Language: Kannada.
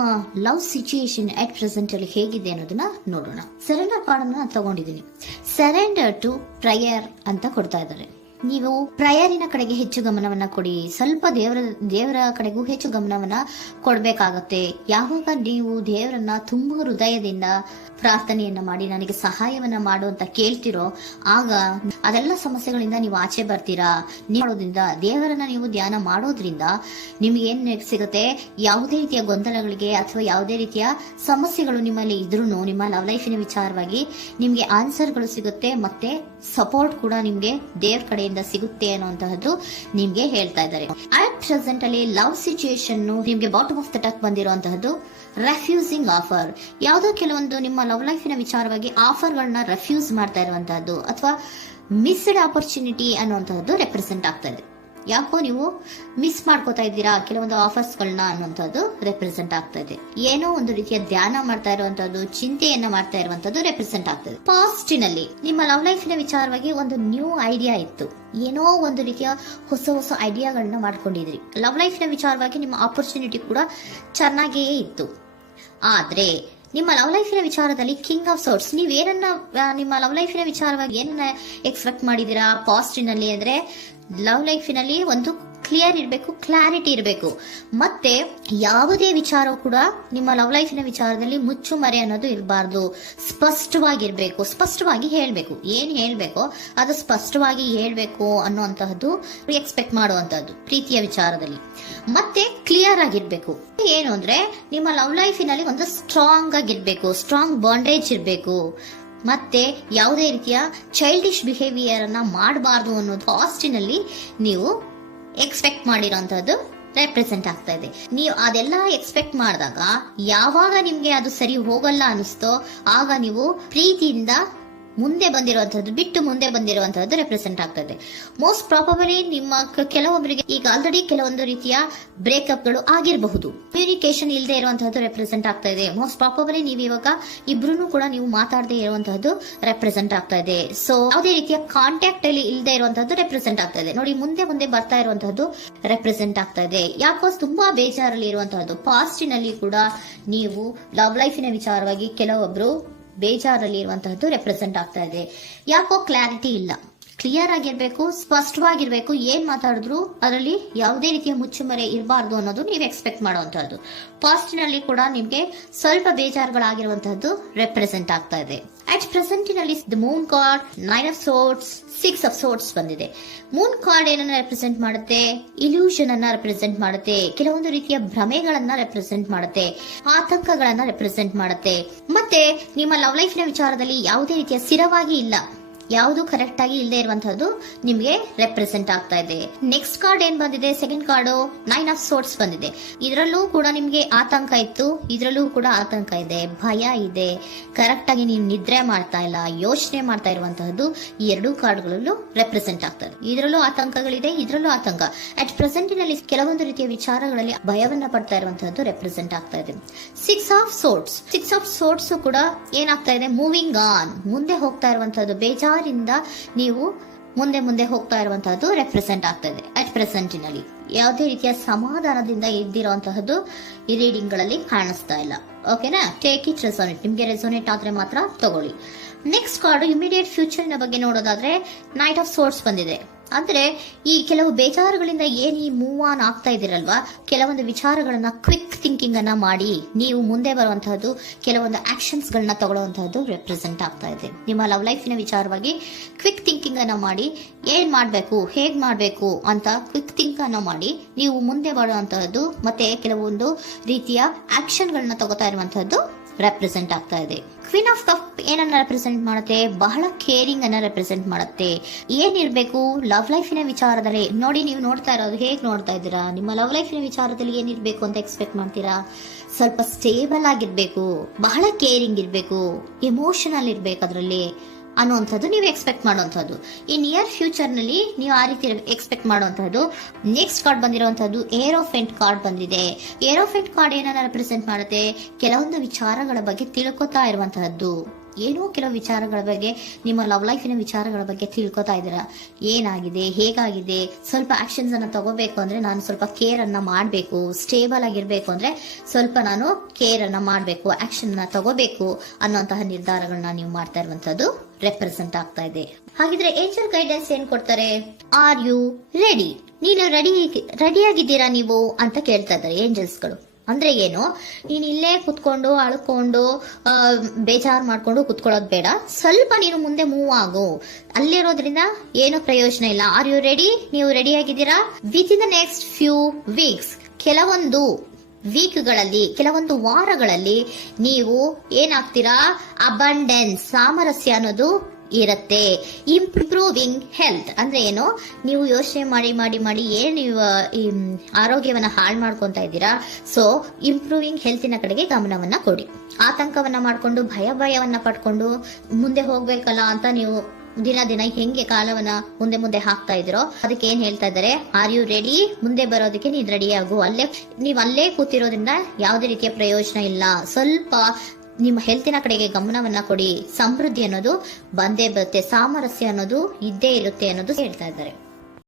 ನಿಮ್ಮ ಲವ್ ಸಿಚುಯೇಷನ್ ಅಟ್ ಪ್ರೆಸೆಂಟ್ ಅಲ್ಲಿ ಹೇಗಿದೆ ಅನ್ನೋದನ್ನ ನೋಡೋಣ. ಸರೆಂಡರ್ ಕಾರ್ಡ್ ಅನ್ನ ತಗೊಂಡಿದ್ದೀನಿ. ಸರೆಂಡರ್ ಟು ಪ್ರಯರ್ ಅಂತ ಕೊಡ್ತಾ ಇದ್ದಾರೆ. ನೀವು ಪ್ರಯರಿನ ಕಡೆಗೆ ಹೆಚ್ಚು ಗಮನವನ್ನ ಕೊಡಿ. ಸ್ವಲ್ಪ ದೇವರ ಕಡೆಗೂ ಹೆಚ್ಚು ಗಮನವನ್ನ ಕೊಡ್ಬೇಕಾಗತ್ತೆ. ಯಾವಾಗ ನೀವು ದೇವರನ್ನ ತುಂಬಾ ಹೃದಯದಿಂದ ಪ್ರಾರ್ಥನೆಯನ್ನ ಮಾಡಿ ನನಗೆ ಸಹಾಯವನ್ನ ಮಾಡು ಅಂತ ಕೇಳ್ತಿರೋ, ಆಗ ಅದೆಲ್ಲ ಸಮಸ್ಯೆಗಳಿಂದ ನೀವು ಆಚೆ ಬರ್ತೀರಾ. ಮಾಡೋದ್ರಿಂದ, ದೇವರನ್ನ ನೀವು ಧ್ಯಾನ ಮಾಡೋದ್ರಿಂದ ನಿಮ್ಗೆ ಏನ್ ಸಿಗುತ್ತೆ, ಯಾವುದೇ ರೀತಿಯ ಗೊಂದಲಗಳಿಗೆ ಅಥವಾ ಯಾವುದೇ ರೀತಿಯ ಸಮಸ್ಯೆಗಳು ನಿಮ್ಮಲ್ಲಿ ಇದ್ರೂ ನಿಮ್ಮ ಲವ್ ಲೈಫಿನ ವಿಚಾರವಾಗಿ ನಿಮ್ಗೆ ಆನ್ಸರ್ಗಳು ಸಿಗುತ್ತೆ, ಮತ್ತೆ ಸಪೋರ್ಟ್ ಕೂಡ ನಿಮ್ಗೆ ದೇವ್ರ ಕಡೆಯಿಂದ ಸಿಗುತ್ತೆ ಅನ್ನುವಂತಹದ್ದು ನಿಮ್ಗೆ ಹೇಳ್ತಾ ಇದ್ದಾರೆ. ಅಟ್ ಪ್ರೆಸೆಂಟ್ ಅಲ್ಲಿ ಲವ್ ಸಿಚುಯೇಷನ್ ನಿಮ್ಗೆ ಬಾಟಮ್ ಆಫ್ ದ ಟಕ್ ಬಂದಿರುವಂತಹದ್ದು ರೆಫ್ಯೂಸಿಂಗ್ ಆಫರ್. ಯಾವುದೋ ಕೆಲವೊಂದು ನಿಮ್ಮ ಲವ್ ಲೈಫಿನ ವಿಚಾರವಾಗಿ ಆಫರ್ ಗಳನ್ನ ರೆಫ್ಯೂಸ್ ಮಾಡ್ತಾ ಇರುವಂತಹದ್ದು ಅಥವಾ ಮಿಸ್ಡ್ ಆಪರ್ಚುನಿಟಿ ಅನ್ನುವಂತಹದ್ದು ರೆಪ್ರೆಸೆಂಟ್ ಆಗ್ತಾ ಇದೆ. ಯಾಕೋ ನೀವು ಮಿಸ್ ಮಾಡ್ಕೋತಾ ಇದ್ದೀರಾ ಕೆಲವೊಂದು ಆಫರ್ಸ್ ಗಳನ್ನ ಅನ್ನುವಂಥದ್ದು ರೆಪ್ರೆಸೆಂಟ್ ಆಗ್ತಾ ಇದೆ. ಏನೋ ಒಂದು ರೀತಿಯ ಧ್ಯಾನ ಮಾಡ್ತಾ ಇರುವಂತದ್ದು, ಚಿಂತೆಯನ್ನ ಮಾಡ್ತಾ ಇರುವಂತದ್ದು ರೆಪ್ರೆಸೆಂಟ್ ಆಗ್ತದೆ. ಪಾಸ್ಟಿನಲ್ಲಿ ನಿಮ್ಮ ಲವ್ ಲೈಫಿನ ವಿಚಾರವಾಗಿ ಒಂದು ನ್ಯೂ ಐಡಿಯಾ ಇತ್ತು, ಏನೋ ಒಂದು ರೀತಿಯ ಹೊಸ ಹೊಸ ಐಡಿಯಾಗಳನ್ನ ಮಾಡ್ಕೊಂಡಿದ್ರಿ. ಲವ್ ಲೈಫಿನ ವಿಚಾರವಾಗಿ ನಿಮ್ಮ ಆಪರ್ಚುನಿಟಿ ಕೂಡ ಚೆನ್ನಾಗಿಯೇ ಇತ್ತು. ಆದ್ರೆ ನಿಮ್ಮ ಲವ್ ಲೈಫಿನ ವಿಚಾರದಲ್ಲಿ ಕಿಂಗ್ ಆಫ್ ಸೋರ್ಟ್ಸ್, ನೀವೇನನ್ನ ನಿಮ್ಮ ಲವ್ ಲೈಫಿನ ವಿಚಾರವಾಗಿ ಏನನ್ನ ಎಕ್ಸ್ಪೆಕ್ಟ್ ಮಾಡಿದೀರಾ ಪಾಸ್ಟಿನಲ್ಲಿ ಅಂದ್ರೆ, ಲವ್ ಲೈಫಿನಲ್ಲಿ ಒಂದು ಕ್ಲಿಯರ್ ಇರಬೇಕು, ಕ್ಲಾರಿಟಿ ಇರಬೇಕು. ಮತ್ತೆ ಯಾವುದೇ ವಿಚಾರ ಕೂಡ ನಿಮ್ಮ ಲವ್ ಲೈಫಿನ ವಿಚಾರದಲ್ಲಿ ಮುಚ್ಚುಮರೆ ಅನ್ನೋದು ಇರಬಾರ್ದು. ಸ್ಪಷ್ಟವಾಗಿರ್ಬೇಕು, ಸ್ಪಷ್ಟವಾಗಿ ಹೇಳ್ಬೇಕು. ಏನ್ ಹೇಳ್ಬೇಕೋ ಅದು ಸ್ಪಷ್ಟವಾಗಿ ಹೇಳ್ಬೇಕು ಅನ್ನುವಂತಹದ್ದು ಎಕ್ಸ್ಪೆಕ್ಟ್ ಮಾಡುವಂತಹದ್ದು ಪ್ರೀತಿಯ ವಿಚಾರದಲ್ಲಿ. ಮತ್ತೆ ಕ್ಲಿಯರ್ ಆಗಿರ್ಬೇಕು. ಏನು ಅಂದ್ರೆ ನಿಮ್ಮ ಲವ್ ಲೈಫಿನಲ್ಲಿ ಒಂದು ಸ್ಟ್ರಾಂಗ್ ಆಗಿರ್ಬೇಕು, ಸ್ಟ್ರಾಂಗ್ ಬಾಂಡೇಜ್ ಇರಬೇಕು. ಮತ್ತೆ ಯಾವುದೇ ರೀತಿಯ ಚೈಲ್ಡಿಶ್ ಬಿಹೇವಿಯರ್ ಅನ್ನ ಮಾಡಬಾರ್ದು ಅನ್ನೋದು ಪಾಸ್ಟಿನಲ್ಲಿ ನೀವು ಎಕ್ಸ್ಪೆಕ್ಟ್ ಮಾಡಿರೋಂಥದ್ದು ರೆಪ್ರೆಸೆಂಟ್ ಆಗ್ತಾ ಇದೆ. ನೀವು ಅದೆಲ್ಲ ಎಕ್ಸ್ಪೆಕ್ಟ್ ಮಾಡಿದಾಗ ಯಾವಾಗ ನಿಮ್ಗೆ ಅದು ಸರಿ ಹೋಗಲ್ಲ ಅನಿಸ್ತೋ ಆಗ ನೀವು ಪ್ರೀತಿಯಿಂದ ಮುಂದೆ ಬಂದಿರುವಂತಹದ್ದು ಬಿಟ್ಟು ಮುಂದೆ ಬಂದಿರುವಂತಹದ್ದು ರೆಪ್ರೆಸೆಂಟ್ ಆಗ್ತಾ ಇದೆ. ಮೋಸ್ಟ್ ಪ್ರಾಬಬಲಿ ನಿಮ್ಮ ಕೆಲವೊಬ್ಬರಿಗೆ ಈಗ ಆಲ್ರೆಡಿ ಕೆಲವೊಂದು ರೀತಿಯ ಬ್ರೇಕಪ್ ಗಳು ಆಗಿರಬಹುದು. ಕಮ್ಯುನಿಕೇಶನ್ ಇಲ್ಲದೆ ಇರುವಂತಹದ್ದು ರೆಪ್ರೆಸೆಂಟ್ ಆಗ್ತಾ ಇದೆ. ಮೋಸ್ಟ್ ಪ್ರಾಬಬಲಿ ನೀವು ಇವಾಗ ಇಬ್ರು ಕೂಡ ನೀವು ಮಾತಾಡದೆ ಇರುವಂತಹದ್ದು ರೆಪ್ರೆಸೆಂಟ್ ಆಗ್ತಾ ಇದೆ. ಸೊ ಯಾವುದೇ ರೀತಿಯ ಕಾಂಟ್ಯಾಕ್ಟ್ ಅಲ್ಲಿ ಇಲ್ಲದೆ ಇರುವಂತಹದ್ದು ರೆಪ್ರೆಸೆಂಟ್ ಆಗ್ತಾ ಇದೆ. ನೋಡಿ, ಮುಂದೆ ಮುಂದೆ ಬರ್ತಾ ಇರುವಂತಹದ್ದು ರೆಪ್ರೆಸೆಂಟ್ ಆಗ್ತಾ ಇದೆ. ಯಾಕೋ ತುಂಬಾ ಬೇಜಾರಲ್ಲಿ ಇರುವಂತಹದ್ದು. ಪಾಸ್ಟಿನಲ್ಲಿ ಕೂಡ ನೀವು ಲವ್ ಲೈಫಿನ ವಿಚಾರವಾಗಿ ಕೆಲವೊಬ್ರು ಬೇಜಾರಲ್ಲಿ ಇರುವಂತಹದ್ದು ರೆಪ್ರೆಸೆಂಟ್ ಆಗ್ತಾ ಇದೆ. ಯಾಕೋ ಕ್ಲಾರಿಟಿ ಇಲ್ಲ, ಕ್ಲಿಯರ್ ಆಗಿರ್ಬೇಕು, ಸ್ಪಷ್ಟವಾಗಿರ್ಬೇಕು. ಏನ್ ಮಾತಾಡಿದ್ರು ಅದರಲ್ಲಿ ಯಾವುದೇ ರೀತಿಯ ಮುಚ್ಚುಮರೆ ಇರಬಾರ್ದು ಅನ್ನೋದು ನೀವು ಎಕ್ಸ್ಪೆಕ್ಟ್ ಮಾಡುವಂತಹದ್ದು. ಪಾಸ್ಟಿನಲ್ಲಿ ಕೂಡ ನಿಮ್ಗೆ ಸ್ವಲ್ಪ ಬೇಜಾರುಗಳಾಗಿರುವಂತಹದ್ದು ರೆಪ್ರೆಸೆಂಟ್ ಆಗ್ತಾ ಇದೆ. ಅಟ್ ಪ್ರೆಸೆಂಟಿನಲ್ಲಿ the moon card, 9 of swords, 6 of swords ಬಂದಿದೆ. ಮೂನ್ ಕಾರ್ಡ್ ಏನನ್ನ ರೆಪ್ರೆಸೆಂಟ್ ಮಾಡುತ್ತೆ? ಇಲ್ಯೂಷನ್ ಅನ್ನ ರೆಪ್ರೆಸೆಂಟ್ ಮಾಡುತ್ತೆ. ಕೆಲವೊಂದು ರೀತಿಯ ಭ್ರಮೆಗಳನ್ನ ರೆಪ್ರೆಸೆಂಟ್ ಮಾಡುತ್ತೆ, ಆತಂಕಗಳನ್ನ ರೆಪ್ರೆಸೆಂಟ್ ಮಾಡುತ್ತೆ. ಮತ್ತೆ ನಿಮ್ಮ ಲವ್ ಲೈಫಿನ ವಿಚಾರದಲ್ಲಿ ಯಾವುದೇ ರೀತಿಯ ಸ್ಥಿರವಾಗಿ ಇಲ್ಲ, ಯಾವುದು ಕರೆಕ್ಟ್ ಆಗಿ ಇಲ್ಲದೆ ಇರುವಂತಹದ್ದು ನಿಮಗೆ ರೆಪ್ರೆಸೆಂಟ್ ಆಗ್ತಾ ಇದೆ. ನೆಕ್ಸ್ಟ್ ಕಾರ್ಡ್ ಏನ್ ಬಂದಿದೆ? ಸೆಕೆಂಡ್ ಕಾರ್ಡ್ 9 ಆಫ್ ಸೋರ್ಟ್ಸ್ ಬಂದಿದೆ. ಇದರಲ್ಲೂ ಕೂಡ ನಿಮ್ಗೆ ಆತಂಕ ಇತ್ತು, ಇದರಲ್ಲೂ ಕೂಡ ಆತಂಕ ಇದೆ, ಭಯ ಇದೆ, ಕರೆಕ್ಟ್ ಆಗಿ ನೀವು ನಿದ್ರೆ ಮಾಡ್ತಾ ಇಲ್ಲ, ಯೋಚನೆ ಮಾಡ್ತಾ ಇರುವಂತಹದ್ದು ಈ ಎರಡೂ ಕಾರ್ಡ್ಗಳಲ್ಲೂ ರೆಪ್ರೆಸೆಂಟ್ ಆಗ್ತದೆ. ಇದರಲ್ಲೂ ಆತಂಕಗಳಿದೆ, ಇದರಲ್ಲೂ ಆತಂಕ. ಅಟ್ ಪ್ರೆಸೆಂಟಿನಲ್ಲಿ ಕೆಲವೊಂದು ರೀತಿಯ ವಿಚಾರಗಳಲ್ಲಿ ಭಯವನ್ನ ಪಡ್ತಾ ಇರುವಂತಹದ್ದು ರೆಪ್ರೆಸೆಂಟ್ ಆಗ್ತಾ ಇದೆ. 6 ಆಫ್ ಸೋರ್ಟ್ಸ್ ಕೂಡ ಏನಾಗ್ತಾ ಇದೆ? ಮೂವಿಂಗ್ ಆನ್, ಮುಂದೆ ಹೋಗ್ತಾ ಇರುವಂತಹದ್ದು, ಬೇಜಾರಿಂದ ನೀವು ಮುಂದೆ ಮುಂದೆ ಹೋಗ್ತಾ ಇರುವಂತಹದ್ದು ರೆಪ್ರೆಸೆಂಟ್ ಆಗ್ತಾ ಇದೆ. ಅಟ್ ಪ್ರೆಸೆಂಟಿನಲ್ಲಿ ಯಾವುದೇ ರೀತಿಯ ಸಮಾಧಾನದಿಂದ ಇದ್ದಿರುವಂತಹದ್ದು ಈ ರೀಡಿಂಗ್ ಗಳಲ್ಲಿ ಕಾಣಿಸ್ತಾ ಇಲ್ಲ. ಓಕೆನಾ? Take it resonate. ನಿಮ್ಗೆ ರೆಸೋನೇಟ್ ಆದ್ರೆ ಮಾತ್ರ ತಗೊಳ್ಳಿ. ನೆಕ್ಸ್ಟ್ ಕಾರ್ಡ್ ಇಮಿಡಿಯೇಟ್ ಫ್ಯೂಚರ್ ನ ಬಗ್ಗೆ ನೋಡೋದಾದ್ರೆ ನೈಟ್ ಆಫ್ ಸೋರ್ಟ್ಸ್ ಬಂದಿದೆ. ಅಂದ್ರೆ ಈ ಕೆಲವು ಬೇಜಾರುಗಳಿಂದ ಏನ್ ಈ ಮೂವ್ ಆನ್ ಆಗ್ತಾ ಇದ್ದೀರಲ್ವಾ, ಕೆಲವೊಂದು ವಿಚಾರಗಳನ್ನ ಕ್ವಿಕ್ ಥಿಂಕಿಂಗ್ ಅನ್ನ ಮಾಡಿ ನೀವು ಮುಂದೆ ಬರುವಂತಹದ್ದು, ಕೆಲವೊಂದು ಆಕ್ಷನ್ಸ್ ಗಳನ್ನ ತಗೊಳ್ಳುವಂತಹದ್ದು ರೆಪ್ರೆಸೆಂಟ್ ಆಗ್ತಾ ಇದೆ. ನಿಮ್ಮ ಲವ್ ಲೈಫಿನ ವಿಚಾರವಾಗಿ ಕ್ವಿಕ್ ಥಿಂಕಿಂಗ್ ಅನ್ನ ಮಾಡಿ ಏನ್ ಮಾಡ್ಬೇಕು, ಹೇಗ್ ಮಾಡ್ಬೇಕು ಅಂತ ಕ್ವಿಕ್ ಥಿಂಕ್ ಅನ್ನ ಮಾಡಿ ನೀವು ಮುಂದೆ ಬರುವಂತಹದ್ದು, ಮತ್ತೆ ಕೆಲವೊಂದು ರೀತಿಯ ಆಕ್ಷನ್ ಗಳನ್ನ ತಗೋತಾ ಇರುವಂತಹದ್ದು ರೆಪ್ರೆಸೆಂಟ್ ಆಗ್ತಾ ಇದೆ. ಕ್ವೀನ್ ಆಫ್ ಕಪ್ ಏನನ್ನ ರೆಪ್ರೆಸೆಂಟ್ ಮಾಡುತ್ತೆ? ಬಹಳ ಕೇರಿಂಗ್ ಅನ್ನ ರೆಪ್ರೆಸೆಂಟ್ ಮಾಡುತ್ತೆ. ಏನಿರ್ಬೇಕು ಲವ್ ಲೈಫಿನ ವಿಚಾರದಲ್ಲಿ? ನೋಡಿ, ನೀವು ನೋಡ್ತಾ ಇರೋದು ಹೇಗ್ ನೋಡ್ತಾ ಇದ್ದೀರಾ? ನಿಮ್ಮ ಲವ್ ಲೈಫಿನ ವಿಚಾರದಲ್ಲಿ ಏನಿರ್ಬೇಕು ಅಂತ ಎಕ್ಸ್ಪೆಕ್ಟ್ ಮಾಡ್ತೀರಾ? ಸ್ವಲ್ಪ ಸ್ಟೇಬಲ್ ಆಗಿರ್ಬೇಕು, ಬಹಳ ಕೇರಿಂಗ್ ಇರ್ಬೇಕು, ಎಮೋಷನಲ್ ಇರ್ಬೇಕು ಅದರಲ್ಲಿ ಅನ್ನುವಂಥದ್ದು ನೀವು ಎಕ್ಸ್ಪೆಕ್ಟ್ ಮಾಡುವಂಥದ್ದು. ಈ ನಿಯರ್ ಫ್ಯೂಚರ್ ನಲ್ಲಿ ನೀವು ಆ ರೀತಿ ಎಕ್ಸ್ಪೆಕ್ಟ್ ಮಾಡುವಂತಹದ್ದು. ನೆಕ್ಸ್ಟ್ ಕಾರ್ಡ್ ಬಂದಿರುವಂತಹದ್ದು ಏರೋಫೆಂಟ್ ಕಾರ್ಡ್ ಬಂದಿದೆ. ಏರೋಫೆಂಟ್ ಕಾರ್ಡ್ ಏನನ್ನ ರೆಪ್ರೆಸೆಂಟ್ ಮಾಡುತ್ತೆ? ಕೆಲವೊಂದು ವಿಚಾರಗಳ ಬಗ್ಗೆ ತಿಳ್ಕೊತಾ ಇರುವಂತಹದ್ದು, ಏನೋ ಕೆಲವು ವಿಚಾರಗಳ ಬಗ್ಗೆ, ನಿಮ್ಮ ಲವ್ ಲೈಫಿನ ವಿಚಾರಗಳ ಬಗ್ಗೆ ತಿಳ್ಕೊತಾ ಇದ್ದೀರಾ. ಏನಾಗಿದೆ, ಹೇಗಾಗಿದೆ, ಸ್ವಲ್ಪ ಆಕ್ಷನ್ಸ್ ಅನ್ನ ತಗೋಬೇಕು ಅಂದ್ರೆ ನಾನು ಸ್ವಲ್ಪ ಕೇರ್ ಅನ್ನ ಮಾಡಬೇಕು, ಸ್ಟೇಬಲ್ ಆಗಿರ್ಬೇಕು ಅಂದ್ರೆ ಸ್ವಲ್ಪ ನಾನು ಕೇರ್ ಅನ್ನ ಮಾಡಬೇಕು, ಆಕ್ಷನ್ ನ ತಗೋಬೇಕು ಅನ್ನುವಂತಹ ನಿರ್ಧಾರಗಳನ್ನ ನೀವು ಮಾಡ್ತಾ ಇರುವಂತದ್ದು ರೆಪ್ರೆಸೆಂಟ್ ಆಗ್ತಾ ಇದೆ. ಹಾಗಿದ್ರೆ ಏಂಜಲ್ ಗೈಡೆನ್ಸ್ ಏನ್ ಕೊಡ್ತಾರೆ? Are you ready? ನೀನು ರೆಡಿಯಾಗಿದ್ದೀರಾ ನೀವು ಅಂತ ಕೇಳ್ತಾ ಇದ್ದಾರೆ ಏಂಜಲ್ಸ್ಗಳು. ಅಂದ್ರೆ ಏನು, ನೀನ್ ಇಲ್ಲೇ ಕುತ್ಕೊಂಡು ಅಳ್ಕೊಂಡು ಬೇಜಾರು ಮಾಡ್ಕೊಂಡು ಕುತ್ಕೊಳ್ಳೋದು ಬೇಡ, ಸ್ವಲ್ಪ ನೀನು ಮುಂದೆ ಮೂವ್ ಆಗು. ಅಲ್ಲಿರೋದ್ರಿಂದ ಏನು ಪ್ರಯೋಜನ ಇಲ್ಲ. Are you ready? ನೀವು ರೆಡಿ ಆಗಿದ್ದೀರಾ? Within the next few weeks, ಕೆಲವೊಂದು ವೀಕ್ಗಳಲ್ಲಿ, ಕೆಲವೊಂದು ವಾರಗಳಲ್ಲಿ ನೀವು ಏನಾಗ್ತೀರಾ? ಅಬಂಡೆನ್ಸ್, ಸಾಮರಸ್ಯ ಅನ್ನೋದು ಇರುತ್ತೆ. ಇಂಪ್ರೂವಿಂಗ್ ಹೆಲ್ತ್ ಅಂದ್ರೆ ಏನು, ನೀವು ಯೋಚನೆ ಮಾಡಿ ಮಾಡಿ ಮಾಡಿ ಏನ್ ನೀವು ಈ ಆರೋಗ್ಯವನ್ನ ಹಾಳು ಮಾಡ್ಕೊಂತ ಇದ್ದೀರಾ. ಸೊ ಇಂಪ್ರೂವಿಂಗ್ ಹೆಲ್ತಿನ ಕಡೆಗೆ ಗಮನವನ್ನ ಕೊಡಿ. ಆತಂಕವನ್ನ ಮಾಡ್ಕೊಂಡು ಭಯವನ್ನ ಪಡ್ಕೊಂಡು ಮುಂದೆ ಹೋಗ್ಬೇಕಲ್ಲ ಅಂತ ನೀವು ದಿನ ಹೆಂಗೆ ಕಾಲವನ್ನ ಮುಂದೆ ಹಾಕ್ತಾ ಇದ್ರೋ ಅದಕ್ಕೆ ಏನ್ ಹೇಳ್ತಾ ಇದ್ದಾರೆ? Are you ready? ಮುಂದೆ ಬರೋದಕ್ಕೆ ನೀನ್ ರೆಡಿ ಆಗು. ಅಲ್ಲೇ ಕೂತಿರೋದ್ರಿಂದ ಯಾವುದೇ ರೀತಿಯ ಪ್ರಯೋಜನ ಇಲ್ಲ. ಸ್ವಲ್ಪ ನಿಮ್ಮ ಹೆಲ್ತಿನ ಕಡೆಗೆ ಗಮನವನ್ನ ಕೊಡಿ. ಸಮೃದ್ಧಿ ಅನ್ನೋದು ಬಂದೇ ಬರುತ್ತೆ, ಸಾಮರಸ್ಯ ಅನ್ನೋದು ಇದ್ದೇ ಇರುತ್ತೆ ಅನ್ನೋದು ಹೇಳ್ತಾ ಇದ್ದಾರೆ.